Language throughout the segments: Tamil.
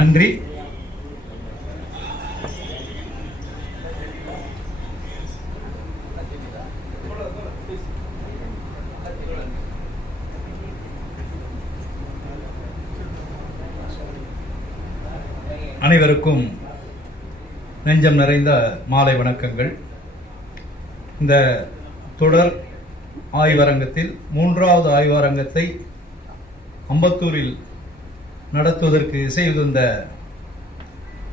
நன்றி. அனைவருக்கும் நெஞ்சம் நிறைந்த மாலை வணக்கங்கள். இந்த தொடர் ஆய்வரங்கத்தில் 3வது ஆய்வரங்கத்தை அம்பத்தூரில் நடத்துவதற்கு இசையுதந்த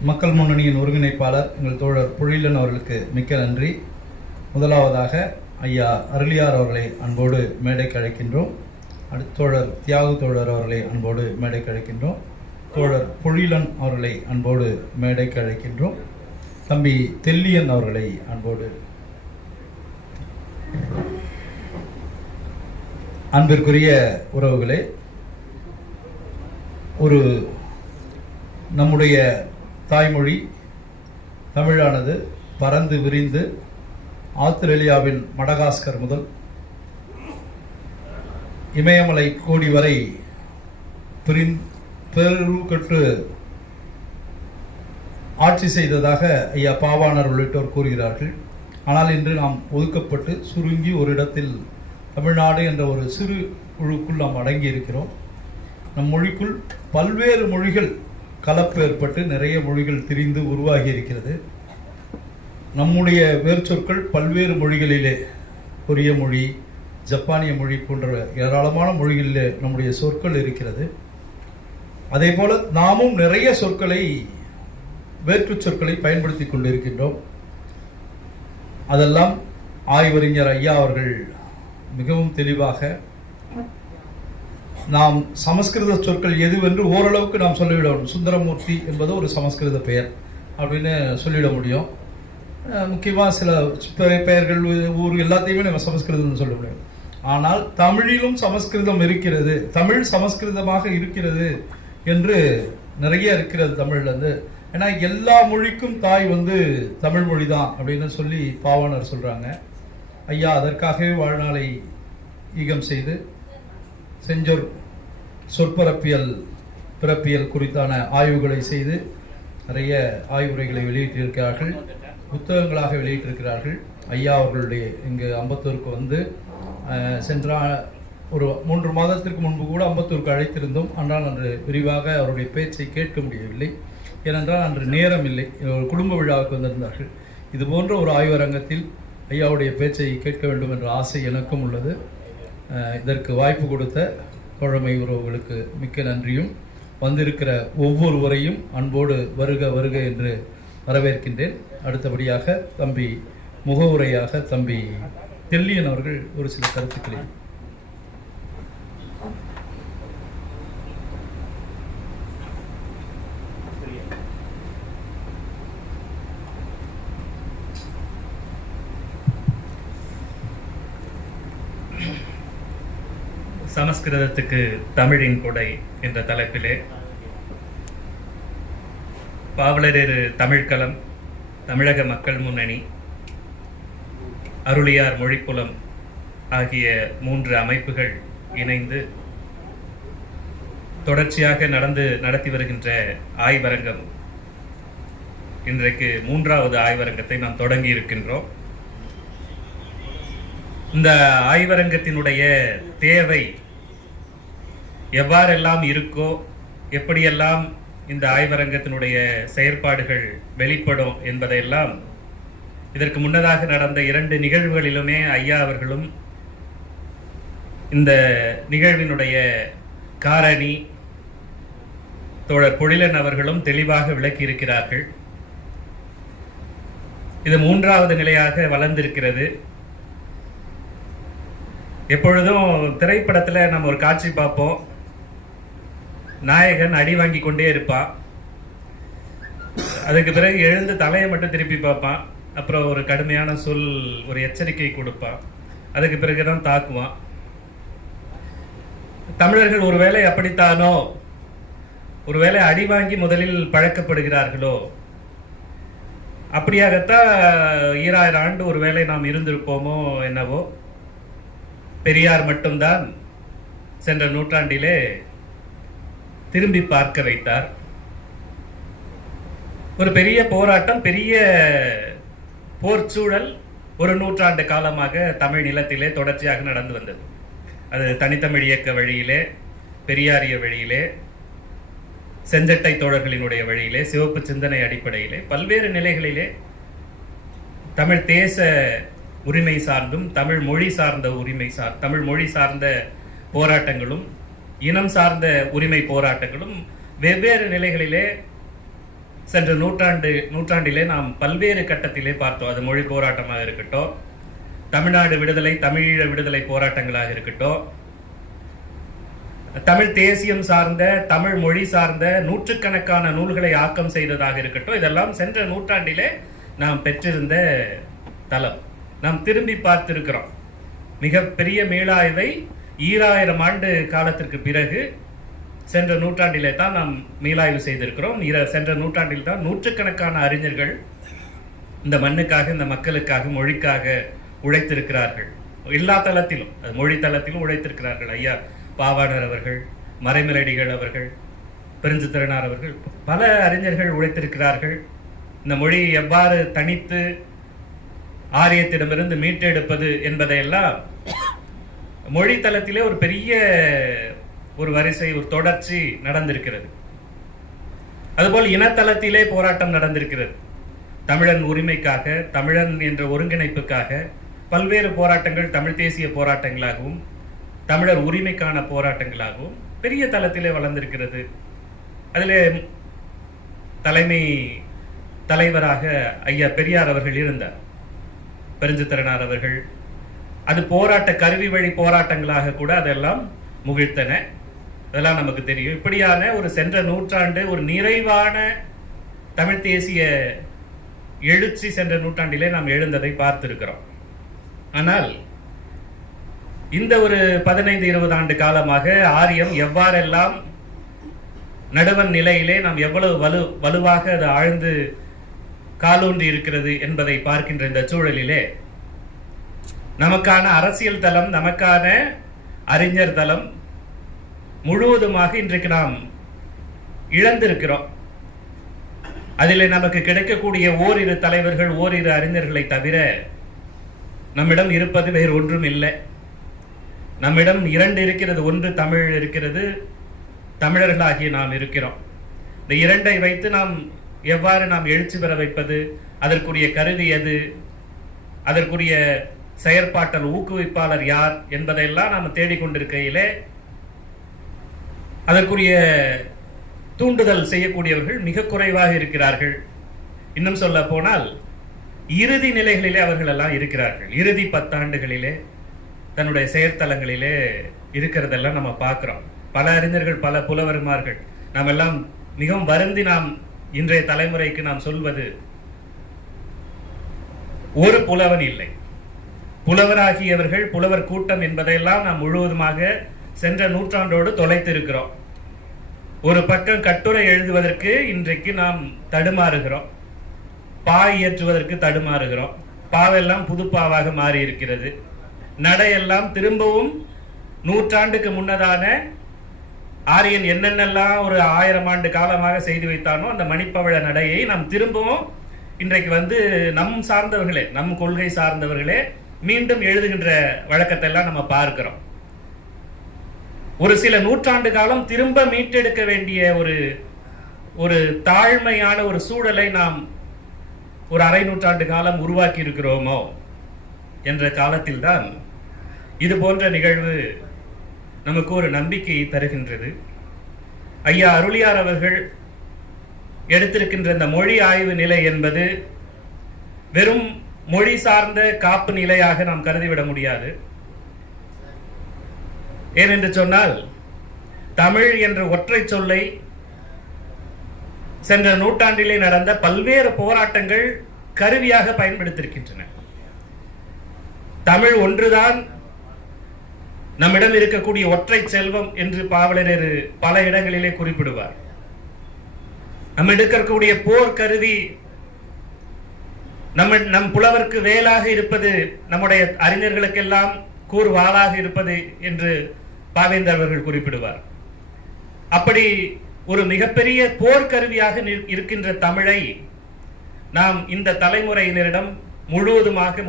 மக்கள் முன்னணியின் ஒருங்கிணைப்பாளர் எங்கள் தோழர் பொழிலன் அவர்களுக்கு மிக்க நன்றி. முதலாவதாக ஐயா அருளியார் அவர்களை அன்போடு மேடைக்கு அழைக்கின்றோம். தோழர் தியாகு தோழர் அவர்களை அன்போடு மேடைக்கு அழைக்கின்றோம். தோழர் பொழிலன் அவர்களை அன்போடு மேடைக்கு அழைக்கின்றோம். தம்பி தெல்லியன் அவர்களை அன்போடு. அன்பிற்குரிய உறவுகளே, ஒரு நம்முடைய தாய்மொழி தமிழானது பறந்து விரிந்து ஆஸ்திரேலியாவின் மடகாஸ்கர் முதல் இமயமலை கோடி வரை பெருகற்று ஆட்சி செய்ததாக ஐயா பாவாணர் உள்ளிட்டோர் கூறுகிறார்கள். ஆனால் இன்று நாம் ஒதுக்கப்பட்டு சுருங்கி ஒரு இடத்தில் தமிழ்நாடு என்ற ஒரு சிறு குழுக்குள் நாம் அடங்கி இருக்கிறோம். நம் மொழிக்குள் பல்வேறு மொழிகள் கலப்பு ஏற்பட்டு நிறைய மொழிகள் திரிந்து உருவாகி இருக்கிறது. நம்முடைய வேர்ச்சொற்கள் பல்வேறு மொழிகளிலே, கொரிய மொழி, ஜப்பானிய மொழி போன்ற ஏராளமான மொழிகளிலே நம்முடைய சொற்கள் இருக்கிறது. அதே போல நாமும் நிறைய சொற்களை, வேற்று சொற்களை பயன்படுத்தி கொண்டிருக்கின்றோம். அதெல்லாம் ஆய்வறிஞர் ஐயா அவர்கள் மிகவும் தெளிவாக நாம் சமஸ்கிருத சொற்கள் எதுவென்று ஓரளவுக்கு நாம் சொல்லிவிட முடியும். சுந்தரமூர்த்தி என்பது ஒரு சமஸ்கிருத பெயர் அப்படின்னு சொல்லிட முடியும். முக்கியமாக சில பெயர்கள், ஊர் எல்லாத்தையுமே நம்ம சமஸ்கிருதம்னு சொல்ல முடியும். ஆனால் தமிழிலும் சமஸ்கிருதம் இருக்கிறது, தமிழ் சமஸ்கிருதமாக இருக்கிறது என்று நிறைய இருக்கிறது தமிழ்லேருந்து. ஏன்னா எல்லா மொழிக்கும் தாய் தமிழ் மொழி தான் அப்படின்னு சொல்லி பாவாணர் சொல்கிறாங்க. ஐயா அதற்காகவே வாழ்நாளை ஈகம் செய்து செஞ்சொற் சொற்பரப்பியல் பிறப்பியல் குறித்தான ஆய்வுகளை செய்து நிறைய ஆய்வுரைகளை வெளியிட்டிருக்கிறார்கள், புத்தகங்களாக வெளியிட்டிருக்கிறார்கள். ஐயா அவர்களுடைய இங்கு அம்பத்தூருக்கு சென்ற ஒரு 3 மாதத்திற்கு முன்பு கூட அம்பத்தூருக்கு அழைத்திருந்தோம். ஆனால் அன்று விரிவாக அவருடைய பேச்சை கேட்க முடியவில்லை. ஏனென்றால் அன்று நேரம் இல்லை, ஒரு குடும்ப விழாவுக்கு வந்திருந்தார்கள். இது போன்ற ஒரு ஆய்வரங்கத்தில் ஐயாவுடைய பேச்சை கேட்க வேண்டும் என்ற ஆசை எனக்கும் உள்ளது. இதற்கு வாய்ப்பு கொடுத்த தோழமை உறவுகளுக்கு மிக்க நன்றியும், வந்திருக்கிற ஒவ்வொருவரையும் அன்போடு வருக வருக என்று வரவேற்கின்றேன். அடுத்தபடியாக தம்பி முகவுரையாக தம்பி தெல்லியன் அவர்கள் ஒரு சில கருத்துக்களை. சமஸ்கிருதத்துக்கு தமிழின் கொடை என்ற தலைப்பிலே பாவலரேறு தமிழ்களம், தமிழக மக்கள் முன்னணி, அருளியார் மொழிப்புலம் ஆகிய 3 அமைப்புகள் இணைந்து தொடர்ச்சியாக நடத்தி வருகின்ற ஆய்வரங்கம் இன்றைக்கு 3வது ஆய்வரங்கத்தை நாம் தொடங்கி இருக்கின்றோம். இந்த ஆய்வரங்கத்தினுடைய தேவை எவ்வாறெல்லாம் இருக்கோ, எப்படியெல்லாம் இந்த ஆய்வரங்கத்தினுடைய செயற்பாடுகள் வெளிப்படும் என்பதையெல்லாம் இதற்கு முன்னதாக நடந்த 2 நிகழ்வுகளிலுமே ஐயா அவர்களும் இந்த நிகழ்வினுடைய காரணி தோழர் பொழிலன் அவர்களும் தெளிவாக விளக்கியிருக்கிறார்கள். இது 3வது நிலையாக வளர்ந்திருக்கிறது. எப்பொழுதும் திரைப்படத்தில் நம்ம ஒரு காட்சி பார்ப்போம், நாயகன் அடி வாங்கி கொண்டே இருப்பான், அதுக்கு பிறகு எழுந்து தலையை மட்டும் திருப்பி பார்ப்பான், அப்புறம் ஒரு கடுமையான சொல், ஒரு எச்சரிக்கை கொடுப்பான், அதுக்கு பிறகுதான் தாக்குவான். தமிழர்கள் ஒருவேளை அப்படித்தானோ, ஒருவேளை அடி வாங்கி முதலில் பழக்கப்படுகிறார்களோ, அப்படியாகத்தான் 2000 ஆண்டு ஒருவேளை நாம் இருந்திருப்போமோ என்னவோ. பெரியார் மட்டும்தான் சென்ற நூற்றாண்டிலே திரும்பி பார்க்க வைத்தார். ஒரு பெரிய போராட்டம், பெரிய போர் சூழல் ஒரு நூற்றாண்டு காலமாக தமிழ் நிலத்திலே தொடர்ச்சியாக நடந்து வந்தது. அது தனித்தமிழ் இயக்க வழியிலே, பெரியாரிய வழியிலே, செஞ்சட்டை தோழர்களினுடைய வழியிலே, சிவப்பு சிந்தனை அடிப்படையிலே, பல்வேறு நிலைகளிலே தமிழ் தேச உரிமை சார்ந்தும் தமிழ் மொழி சார்ந்த தமிழ் மொழி சார்ந்த போராட்டங்களும் இனம் சார்ந்த உரிமை போராட்டங்களும் வெவ்வேறு நிலைகளிலே சென்ற நூற்றாண்டிலே நாம் பல்வேறு கட்டத்திலே பார்த்தோம். அது மொழி போராட்டமாக இருக்கட்டும், தமிழ்நாடு விடுதலை, தமிழீழ விடுதலை போராட்டங்களாக இருக்கட்டும், தமிழ் தேசியம் சார்ந்த தமிழ் மொழி சார்ந்த நூற்றுக்கணக்கான நூல்களை ஆக்கம் செய்ததாக இருக்கட்டும், இதெல்லாம் சென்ற நூற்றாண்டிலே நாம் பெற்றிருந்த தளம். நாம் திரும்பி பார்த்திருக்கிறோம். மிக பெரிய மீளாய்வை 2000 ஆண்டு காலத்திற்கு பிறகு சென்ற நூற்றாண்டிலே தான் நாம் மீளாய்வு செய்திருக்கிறோம். சென்ற நூற்றாண்டில் தான் நூற்றுக்கணக்கான அறிஞர்கள் இந்த மண்ணுக்காக, இந்த மக்களுக்காக, மொழிக்காக உழைத்திருக்கிறார்கள். எல்லா தளத்திலும், மொழி தளத்திலும் உழைத்திருக்கிறார்கள். ஐயா பாவாணர் அவர்கள், மறைமலடிகள் அவர்கள், பெருஞ்சித்திரனார் அவர்கள், பல அறிஞர்கள் உழைத்திருக்கிறார்கள். இந்த மொழியை எவ்வாறு தனித்து ஆரியத்திடமிருந்து மீட்டெடுப்பது என்பதையெல்லாம் மொழி தளத்திலே ஒரு பெரிய ஒரு வரிசை, ஒரு தொடர்ச்சி நடந்திருக்கிறது. அதுபோல் இனத்தளத்திலே போராட்டம் நடந்திருக்கிறது. தமிழன் உரிமைக்காக, தமிழன் என்ற ஒருங்கிணைப்புக்காக பல்வேறு போராட்டங்கள் தமிழ் தேசிய போராட்டங்களாகவும் தமிழர் உரிமைக்கான போராட்டங்களாகவும் பெரிய தளத்திலே வளர்ந்திருக்கிறது. அதிலே தலைமை தலைவராக ஐயா பெரியார் அவர்கள் இருந்தார், பெருஞ்சித்திரனார் அவர்கள். அது போராட்ட கருவி வழி போராட்டங்களாக கூட அதெல்லாம் முகிழ்த்தன. அதெல்லாம் நமக்கு தெரியும். இப்படியான ஒரு சென்ற நூற்றாண்டு ஒரு நிறைவான தமிழ் தேசிய எழுச்சி சென்ற நூற்றாண்டிலே நாம் எழுந்ததை பார்த்திருக்கிறோம். ஆனால் இந்த ஒரு 15-20 ஆண்டு காலமாக ஆரியம் எவ்வாறெல்லாம் நடுவன் நிலையிலே நாம் எவ்வளவு வலுவாக அது ஆழ்ந்து காலூன்றி இருக்கிறது என்பதை பார்க்கின்ற இந்த சூழலிலே நமக்கான அரசியல் தளம், நமக்கான அறிஞர் தளம் முழுவதுமாக இன்றைக்கு நாம் இழந்திருக்கிறோம். அதிலே நமக்கு கிடைக்கக்கூடிய ஓரிரு தலைவர்கள், ஓரிரு அறிஞர்களை தவிர நம்மிடம் இருப்பது வேறு ஒன்றும் இல்லை. நம்மிடம் 2 இருக்கிறது. ஒன்று தமிழ் இருக்கிறது, தமிழர்களாகிய நாம் இருக்கிறோம். இந்த 2ஐ வைத்து நாம் எவ்வாறு நாம் எழுச்சி பெற வைப்பது, அதற்குரிய கருவி எது, அதற்குரிய செயற்பாட்டல் ஊக்குவிப்பாளர் யார் என்பதையெல்லாம் நாம் தேடிக்கொண்டிருக்கையிலே அதற்குரிய தூண்டுதல் செய்யக்கூடியவர்கள் மிக குறைவாக இருக்கிறார்கள். இன்னும் சொல்ல போனால் இறுதி நிலைகளிலே அவர்கள் எல்லாம் இருக்கிறார்கள். இறுதி 10 ஆண்டுகளிலே தன்னுடைய செயற்தலங்களிலே இருக்கிறதெல்லாம் நம்ம பார்க்கிறோம். பல அறிஞர்கள், பல புலவர்மார்கள், நாம் எல்லாம் மிகவும் வருந்தி நாம் இன்றைய தலைமுறைக்கு நாம் சொல்வது, ஒரு புலவன் இல்லை. புலவராகியவர்கள், புலவர் கூட்டம் என்பதையெல்லாம் நாம் முழுவதுமாக சென்ற நூற்றாண்டோடு தொலைத்திருக்கிறோம். ஒரு பக்கம் கட்டுரை எழுதுவதற்கு இன்றைக்கு நாம் தடுமாறுகிறோம், பா இயற்றுவதற்கு தடுமாறுகிறோம். பாவெல்லாம் புதுப்பாவாக மாறி இருக்கிறது. நடையெல்லாம் திரும்பவும் நூற்றாண்டுக்கு முன்னதான ஆரியன் என்னென்னலாம் ஒரு 1000 ஆண்டு காலமாக செய்து வைத்தானோ அந்த மணிப்பவள நடையை நாம் திரும்பவும் இன்றைக்கு நம் சார்ந்தவர்களே, நம் கொள்கை சார்ந்தவர்களே மீண்டும் எழுதுகின்ற வழக்கத்தை எல்லாம் நம்ம பார்க்கிறோம். ஒரு சில நூற்றாண்டு காலம் திரும்ப மீட்டெடுக்க வேண்டிய ஒரு தாழ்மையான ஒரு சூழலை நாம் ஒரு அரை நூற்றாண்டு காலம் உருவாக்கி இருக்கிறோமோ என்ற காலத்தில்தான் இது போன்ற நிகழ்வு நமக்கு ஒரு நம்பிக்கையை தருகின்றது. ஐயா அருளியார் அவர்கள் எடுத்திருக்கின்ற இந்த மொழி ஆய்வு நிலை என்பது வெறும் மொழி சார்ந்த காப்பு நிலையாக நாம் கருதிவிட முடியாது. ஏனென்று சொன்னால் தமிழ் என்ற ஒற்றை சொல்லை சென்ற நூற்றாண்டிலே நடந்த பல்வேறு போராட்டங்கள் கருவியாக பயன்படுத்தியிருக்கின்றன. தமிழ் ஒன்றுதான் நம்மிடம் இருக்கக்கூடிய ஒற்றை செல்வம் என்று பாவலர் பல இடங்களிலே குறிப்பிடுவார். நம்ம எடுக்கக்கூடிய போர் கருவி நம் புலவருக்கு வேலாக இருப்பது, நம்முடைய அறிஞர்களுக்கெல்லாம் கூர்வாளாக இருப்பது என்று பாவேந்தர் அவர்கள் குறிப்பிடுவார். அப்படி ஒரு மிகப்பெரிய போர்க்கருவியாக இருக்கின்ற தமிழை நாம் இந்த தலைமுறையினரிடம் முழுவதுமாக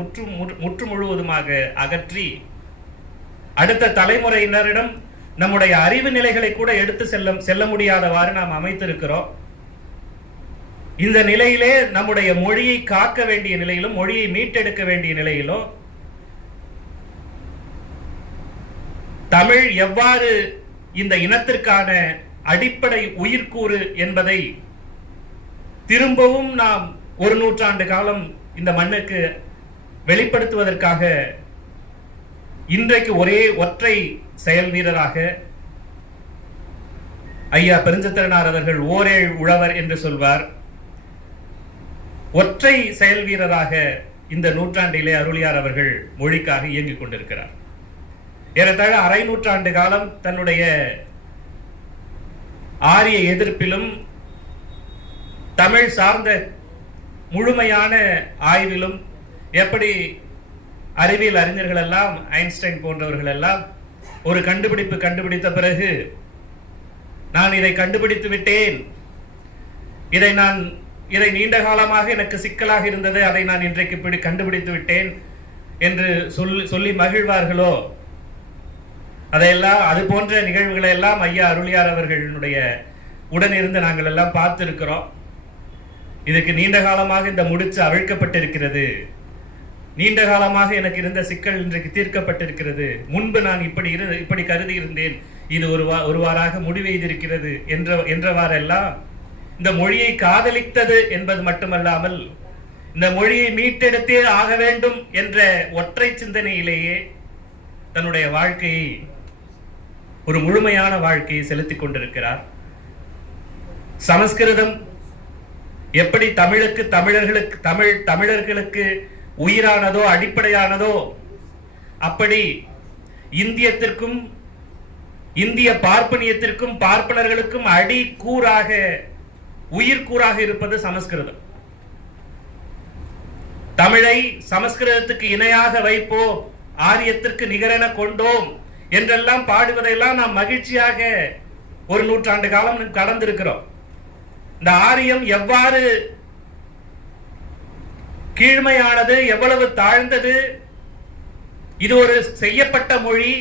முற்று முழுவதுமாக அகற்றி அடுத்த தலைமுறையினரிடம் நம்முடைய அறிவு நிலைகளை கூட எடுத்து செல்ல முடியாதவாறு நாம் அமைத்திருக்கிறோம். இந்த நிலையிலே நம்முடைய மொழியை காக்க வேண்டிய நிலையிலும் மொழியை மீட்டெடுக்க வேண்டிய நிலையிலும் தமிழ் எவ்வாறு இந்த இனத்திற்கான அடிப்படை உயிர்க்கூறு என்பதை திரும்பவும் நாம் ஒரு நூற்றாண்டு காலம் இந்த மண்ணுக்கு வெளிப்படுத்துவதற்காக இன்றைக்கு ஒரே ஒற்றை செயல் வீரராக ஐயா பெருஞ்சித்திரனார் அவர்கள் ஓரேழ் உழவர் என்று சொல்வார். ஒற்றை செயல் வீரராக இந்த நூற்றாண்டிலே அருளியார் அவர்கள் மொழிக்காக இயங்கிக் கொண்டிருக்கிறார். ஏறத்தாழ அரை நூற்றாண்டு காலம் தன்னுடைய ஆரிய எதிர்ப்பிலும் தமிழ் சார்ந்த முழுமையான ஆய்விலும் எப்படி அறிவியல் அறிஞர்கள் எல்லாம் ஐன்ஸ்டைன் போன்றவர்கள் எல்லாம் ஒரு கண்டுபிடிப்பு கண்டுபிடித்த பிறகு நான் இதை கண்டுபிடித்து விட்டேன், இதை நீண்ட காலமாக எனக்கு சிக்கலாக இருந்தது, அதை நான் இன்றைக்கு கண்டுபிடித்து விட்டேன் என்று சொல்லி மகிழ்வார்களோ, அதையெல்லாம் அது போன்ற நிகழ்வுகளை எல்லாம் ஐயா அருளியார் அவர்களுடைய உடனிருந்து நாங்கள் எல்லாம் பார்த்திருக்கிறோம். இதுக்கு நீண்ட காலமாக இந்த முடிச்சு அவிழ்க்கப்பட்டிருக்கிறது, நீண்ட காலமாக எனக்கு இருந்த சிக்கல் இன்றைக்கு தீர்க்கப்பட்டிருக்கிறது, முன்பு நான் இப்படி கருதி இருந்தேன், இது ஒருவாறாக முடிவெய்திருக்கிறது என்றவாறெல்லாம் இந்த மொழியை காதலித்தது என்பது மட்டுமல்லாமல் இந்த மொழியை மீட்டெடுத்தே ஆக வேண்டும் என்ற ஒற்றை சிந்தனையிலேயே தன்னுடைய வாழ்க்கையை ஒரு முழுமையான வாழ்க்கையை செலுத்திக் கொண்டிருக்கிறார். சமஸ்கிருதம் எப்படி தமிழர்களுக்கு உயிரானதோ அடிப்படையானதோ அப்படி இந்தியத்திற்கும் இந்திய பார்ப்பனியத்திற்கும் பார்ப்பனர்களுக்கும் அடி கூறாக உயிர்கூறாக இருப்பது சமஸ்கிருதம். தமிழை சமஸ்கிருதத்துக்கு இணையாக வைப்போம், ஆரியத்திற்கு நிகரென கொண்டோம் என்றெல்லாம் பாடுவதையெல்லாம் நாம் மகிழ்ச்சியாக ஒரு நூற்றாண்டு காலம் கடந்திருக்கிறோம். இந்த ஆரியம் எவ்வாறு கீழ்மையானது, எவ்வளவு தாழ்ந்தது, இது ஒரு செய்யப்பட்ட மொழி,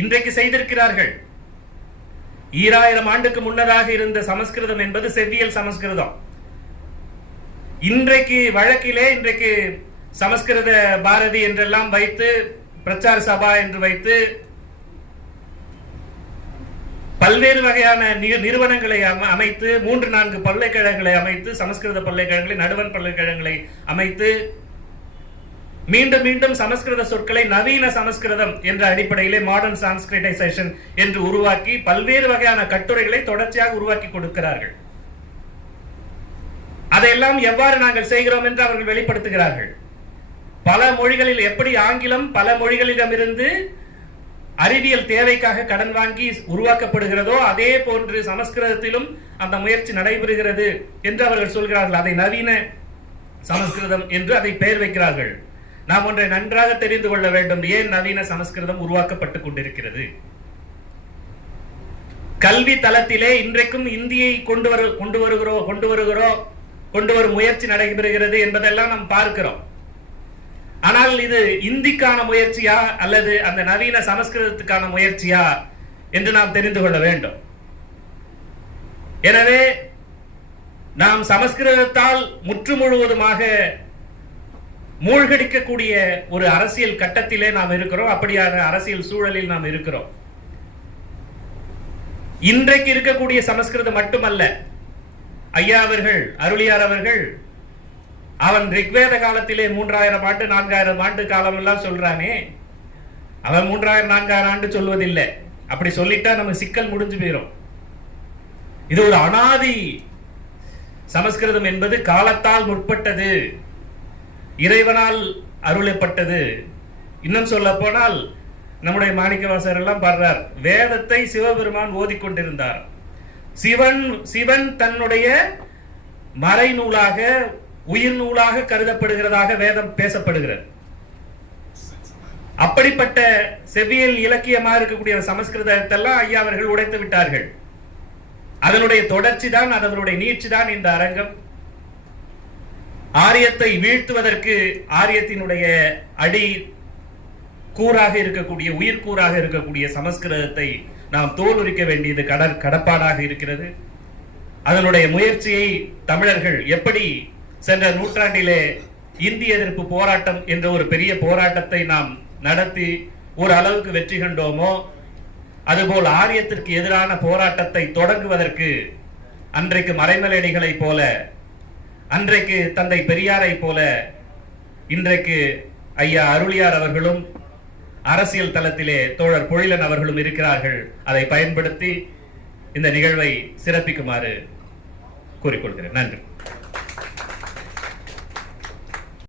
இன்றைக்கு செய்திருக்கிறார்கள். 2000 ஆண்டுக்கு முன்னதாக இருந்த சமஸ்கிருதம் என்பது செவ்வியல் சமஸ்கிருதம். இன்றைக்கு வழக்கிலே இன்றைக்கு சமஸ்கிருத பாரதி என்றெல்லாம் வைத்து பிரச்சார சபா என்று வைத்து பல்வேறு வகையான நிறுவனங்களை அமைத்து 3-4 பல்கலைக்கழகங்களை அமைத்து சமஸ்கிருத பல்கலைக்கழகங்களை நடுவண் பல்கலைக்கழகங்களை அமைத்து மீண்டும் மீண்டும் சமஸ்கிருத சொற்களை நவீன சமஸ்கிருதம் என்ற அடிப்படையிலே மாடர்ன் சான்ஸ்கிரிட்டைசேஷன் என்று உருவாக்கி பல்வேறு வகையான கட்டுரைகளை தொடர்ச்சியாக உருவாக்கி கொடுக்கிறார்கள். அதையெல்லாம் எவ்வாறு நாங்கள் செய்கிறோம் என்று அவர்கள் வெளிப்படுத்துகிறார்கள். பல மொழிகளில் எப்படி ஆங்கிலம் பல மொழிகளிடமிருந்து அறிவியல் தேவைக்காக கடன் வாங்கி உருவாக்கப்படுகிறதோ அதே போன்று சமஸ்கிருதத்திலும் அந்த முயற்சி நடைபெறுகிறது என்று அவர்கள் சொல்கிறார்கள். அதை நவீன சமஸ்கிருதம் என்று அதை பெயர் வைக்கிறார்கள். நாம் ஒன்றை நன்றாக தெரிந்து கொள்ள வேண்டும், ஏன் நவீன சமஸ்கிருதம் உருவாக்கப்பட்டுக் கொண்டிருக்கிறது. கல்வி தளத்திலே இன்றைக்கும் இந்தியை கொண்டு வரும் முயற்சி நடைபெறுகிறது என்பதெல்லாம் நாம் பார்க்கிறோம். ஆனால் இது இந்திக்கான முயற்சியா அல்லது அந்த நவீன சமஸ்கிருதத்துக்கான முயற்சியா என்று நாம் தெரிந்து கொள்ள வேண்டும். எனவே நாம் சமஸ்கிருதத்தால் முற்று முழுவதுமாக மூழ்கடிக்கக்கூடிய ஒரு அரசியல் கட்டத்திலே நாம் இருக்கிறோம். அப்படியான அரசியல் சூழலில் நாம் இருக்கிறோம். இன்றைக்கு இருக்கக்கூடிய சமஸ்கிருதம் மட்டுமல்ல, ஐயா அவர்கள் அருளியார் அவர்கள் அவன் ரிக்வேத காலத்திலே 3000 ஆண்டு 4000 ஆண்டு காலம் எல்லாம் சொல்றானே, அவன் 3000-4000 ஆண்டு சொல்வதில்லை. அப்படி சொல்லிட்டா நமக்கு சிக்கல் முடிஞ்சு போயிடும். இது ஒரு அனாதி சமஸ்கிருதம் என்பது காலத்தால் முற்பட்டது, இறைவனால் அருளப்பட்டது. இன்னும் சொல்ல போனால் நம்முடைய மாணிக்கவாசகர் எல்லாம் பாடுறார், வேதத்தை சிவபெருமான் ஓதிக்கொண்டிருந்தார். சிவன் தன்னுடைய மறைநூலாக உயிர் நூலாக கருதப்படுகிறதாக வேதம் பேசப்படுகிறது. அப்படிப்பட்ட செவ்வியல் இலக்கியமா இருக்கக்கூடிய சமஸ்கிருதத்தெல்லாம் ஐயா அவர்கள் உடைத்து விட்டார்கள். அதனுடைய தொடர்ச்சி தான், அதனுடைய நீட்சி தான் இந்த அரங்கம். ஆரியத்தை வீழ்த்துவதற்கு ஆரியத்தினுடைய அடி கூறாக இருக்கக்கூடிய உயிர்கூறாக இருக்கக்கூடிய சமஸ்கிருதத்தை நாம் தோலுரிக்க வேண்டியது கடப்பாடாக இருக்கிறது. அதனுடைய முயற்சியை தமிழர்கள் எப்படி சென்ற நூற்றாண்டிலே இந்திய எதிர்ப்பு போராட்டம் என்ற ஒரு பெரிய போராட்டத்தை நாம் நடத்தி ஒரு அளவுக்கு வெற்றி கண்டோமோ, அதுபோல் ஆரியத்திற்கு எதிரான போராட்டத்தை தொடங்குவதற்கு அன்றைக்கு மறைமலையடிகளை போல, அன்றைக்கு தந்தை பெரியாரை போல, இன்றைக்கு ஐயா அருளியார் அவர்களும் அரசியல் தளத்திலே தோழர் பொழிலன் அவர்களும் இருக்கிறார்கள். அதை பயன்படுத்தி இந்த நிகழ்வை சிறப்பிக்குமாறு கூறிக்கொள்கிறேன். நன்றி.